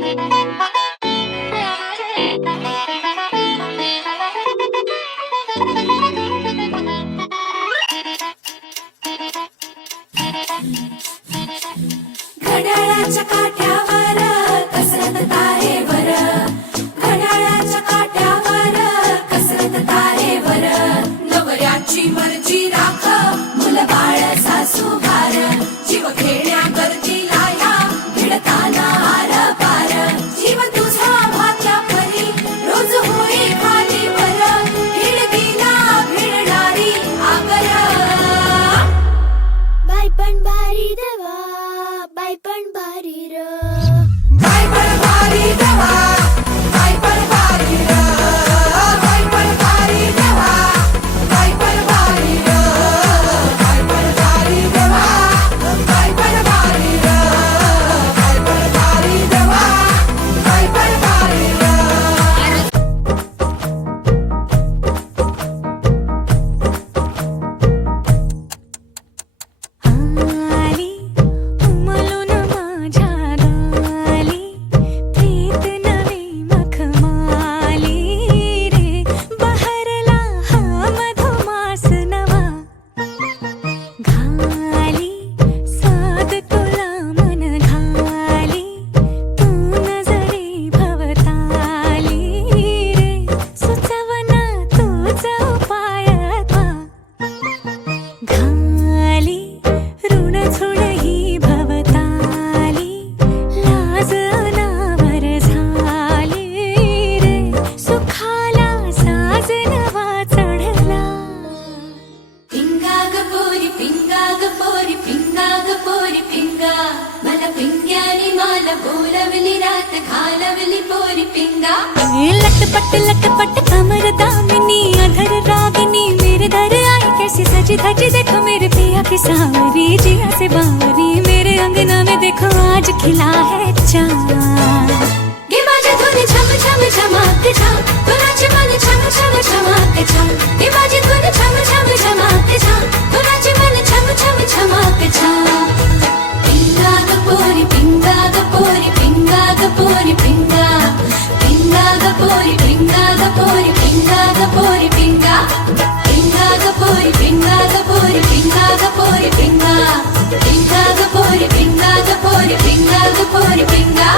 घड्याळाच्या काट्यावर कसरत तारेवर, घड्याळाच्या काट्यावर कसरत तारेवर, नवऱ्याची मर्जी राख मुलं बाळ सासू घार, जीव खेळण्या करती लाया भिडताना आर पार, जीव तुझा भात्या परी रोज होई खाली वर, भिडकीला भिडणारी आगर. बाई पण भारी देवा, बाई पण भारी र, बाई पण भारी देवा, बाई पण भारी र, बाई पण भारी देवा, बाई पण भारी र, बाई पण भारी देवा, बाई पण भारी र, बाई पण भारी देवा, बाई पण भारी र. आली उमलून माझ्या गाली, प्रीत नवी मखमाली रे, बहरला हा मधुमास नवा, घाली साद तुला मन घाली, तू नजरी भवताली रे, सुचवना तूच उपायता, घाली ऋण झुण ही भवताली, लाज अनावर झाली रे, सुखाला साज नवा चढला. पिंगा ग पोरी पिंगा ग पोरी पिंगा ग पोरी पिंगा, मला पिंग्याने माला बोलवली रात घालवली पोरी पिंगा. लटपट कमर दामिनी अधर रागिनी, मेरे दर आई कैसी सजी धजी, देखो मेरे पिया की सांवरी जिया से बावरी, मेरे अंगना में देखो आज खिला है चांद. गे माझी धुनी छम छम छमाक छम, कुणाची मन छम छम छमाक छम, गे माझी धुनी छम छम छमाक छम, कुणाची मन छम छम छमाक छम. पिंगा ग पोरी पिंगा ग पोरी पिंगा ग पोरी पिंगा, पिंगा ग पोरी पिंगा ग पोरी पिंगा ग पोरी पिंगा, पिंगा ग पोरी पिंगा ग पोरी पिंगा ग पोरी पिंगा, पिंगा ग पोरी पिंगा ग पोरी पिंगा ग पोरी पिंगा.